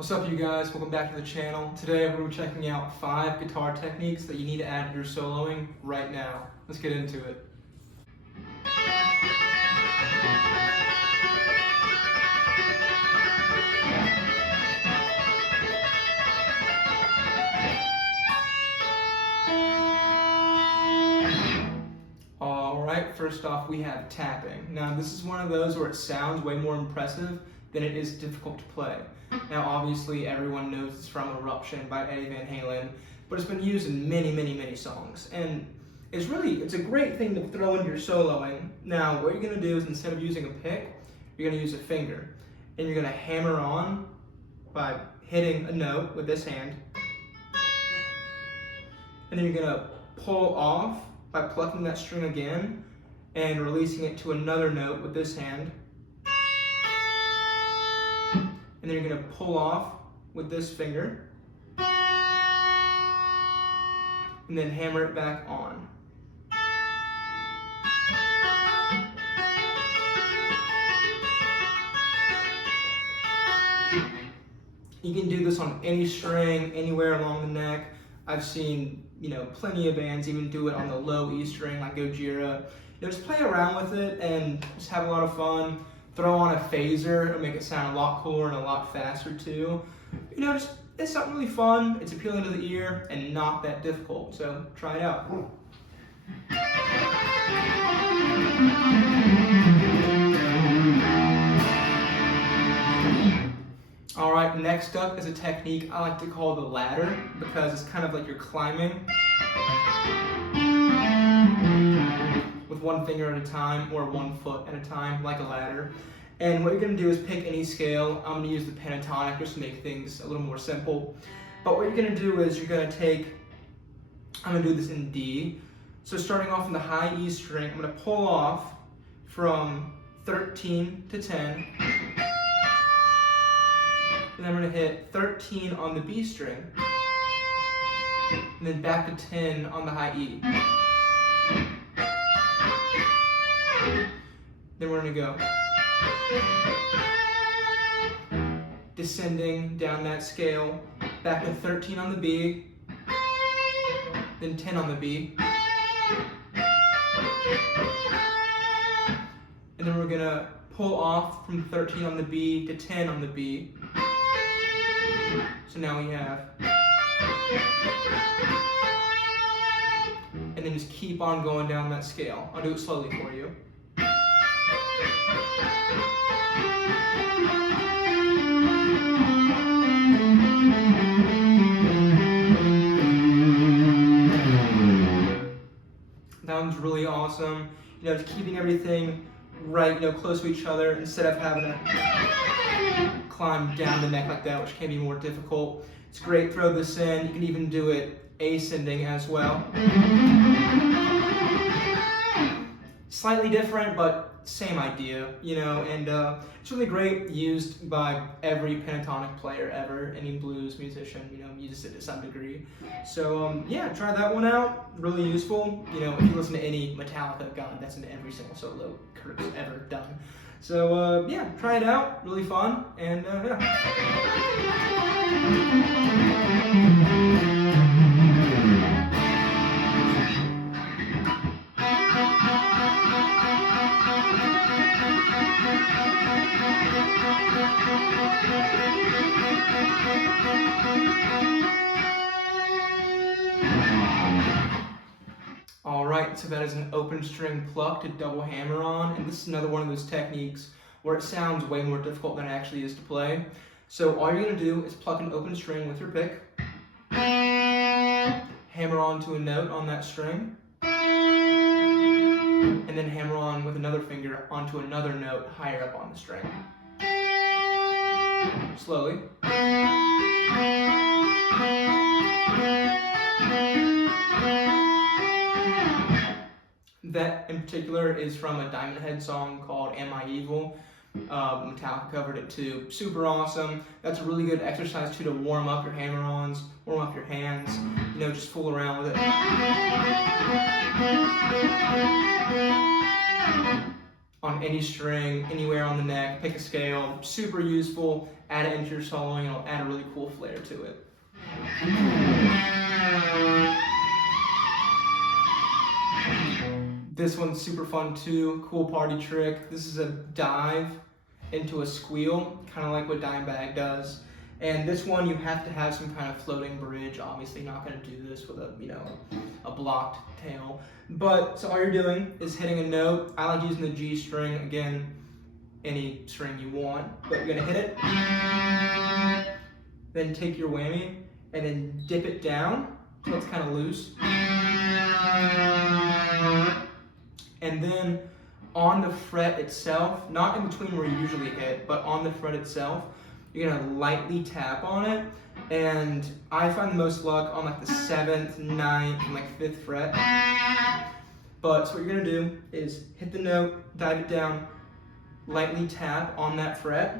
What's up, you guys? Welcome back to the channel. Today we're going to be checking out 5 guitar techniques that you need to add to your soloing right now. Let's get into it. Alright, first off we have tapping. Now this is one of those where it sounds way more impressive than it is difficult to play. Now obviously everyone knows it's from Eruption by Eddie Van Halen, but it's been used in many songs. And it's a great thing to throw into your soloing. Now what you're going to do is, instead of using a pick, you're going to use a finger. And you're going to hammer on by hitting a note with this hand. And then you're going to pull off by plucking that string again and releasing it to another note with this hand. And then you're going to pull off with this finger and then hammer it back on. You can do this on any string, anywhere along the neck. I've seen, plenty of bands even do it on the low E string like Gojira. Just play around with it and just have a lot of fun. Throw on a phaser, it'll make it sound a lot cooler and a lot faster too. It's something really fun, it's appealing to the ear, and not that difficult, so try it out. Alright, next up is a technique I like to call the ladder, because it's kind of like you're climbing with one finger at a time or one foot at a time, like a ladder. And what you're going to do is pick any scale. I'm going to use the pentatonic just to make things a little more simple. But what you're going to do is I'm going to do this in D. So starting off in the high E string, I'm going to pull off from 13 to 10. And I'm going to hit 13 on the B string. And then back to 10 on the high E. Then we're going to go descending down that scale, back to 13 on the B, then 10 on the B, and then we're going to pull off from 13 on the B to 10 on the B. So now we have, and then just keep on going down that scale. I'll do it slowly for you. That one's really awesome. Just keeping everything right, close to each other instead of having to climb down the neck like that, which can be more difficult. It's great. Throw this in. You can even do it ascending as well. Slightly different, but same idea, and it's really great, used by every pentatonic player ever, any blues musician, uses it to some degree. So yeah, try that one out, really useful. If you listen to any Metallica, God, that's in every single solo Kurt's ever done. So yeah, try it out, really fun, and yeah. Alright, so that is an open string pluck to double hammer on, and this is another one of those techniques where it sounds way more difficult than it actually is to play. So all you're going to do is pluck an open string with your pick, hammer onto a note on that string, and then hammer on with another finger onto another note higher up on the string. Slowly. That in particular is from a Diamond Head song called Am I Evil? Metallica covered it too. Super awesome. That's a really good exercise too, to warm up your hammer-ons, warm up your hands, just fool around with it. on any string, anywhere on the neck. Pick a scale, super useful. Add it into your soloing, it'll add a really cool flair to it. This one's super fun too, cool party trick. This is a dive into a squeal, kind of like what Dimebag does. And this one you have to have some kind of floating bridge. Obviously not going to do this with a blocked tail. But so all you're doing is hitting a note. I like using the G string, again, any string you want, but you're going to hit it. Then take your whammy and then dip it down so it's kind of loose. And then on the fret itself, not in between where you usually hit, but on the fret itself, you're gonna lightly tap on it. And I find the most luck on like the 7th, 9th, and like 5th fret. But so what you're gonna do is hit the note, dive it down, lightly tap on that fret,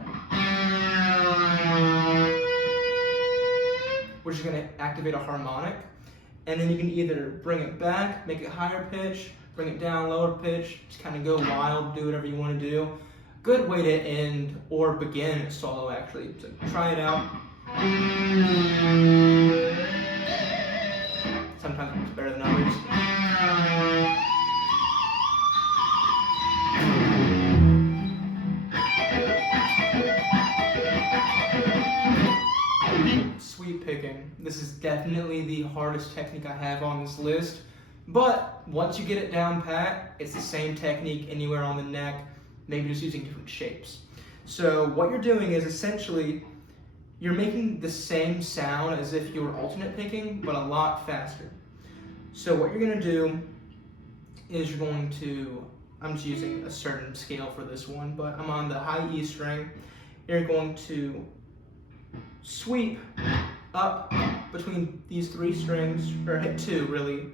which is gonna activate a harmonic. And then you can either bring it back, make it higher pitch, bring it down, lower pitch, just kind of go wild, do whatever you want to do. Good way to end or begin a solo actually, so try it out. Sometimes it's better than others. Sweep picking. This is definitely the hardest technique I have on this list. But once you get it down pat, it's the same technique anywhere on the neck, maybe just using different shapes. So what you're doing is essentially, you're making the same sound as if you were alternate picking, but a lot faster. So what you're gonna do is you're going to, I'm just using a certain scale for this one, but I'm on the high E string. You're going to sweep up between these 3 strings, or hit 2 really,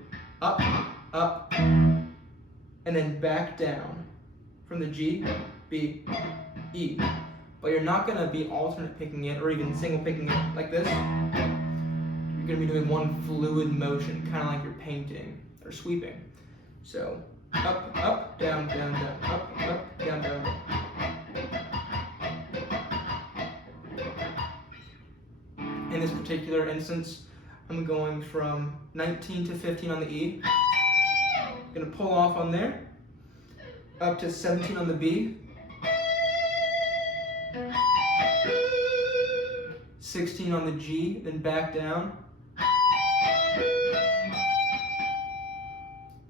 up, up, and then back down from the G, B, E. But you're not gonna be alternate picking it or even single picking it like this. You're gonna be doing one fluid motion, kind of like you're painting or sweeping. So up, up, down, down, down, up, up, down, down. In this particular instance, I'm going from 19 to 15 on the E. Gonna pull off on there, up to 17 on the B, 16 on the G, then back down,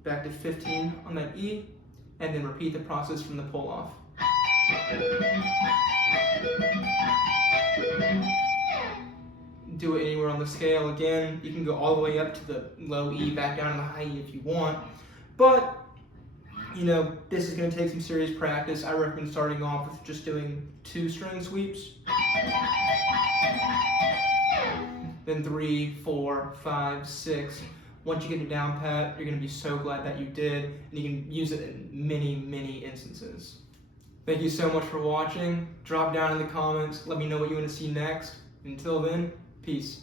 back to 15 on that E, and then repeat the process from the pull off. Do it anywhere on the scale. Again, you can go all the way up to the low E, back down to the high E if you want. But, you know, this is going to take some serious practice. I recommend starting off with just doing 2 string sweeps. Then 3, 4, 5, 6. Once you get it down pat, you're going to be so glad that you did. And you can use it in many, many instances. Thank you so much for watching. Drop down in the comments. Let me know what you want to see next. Until then, peace.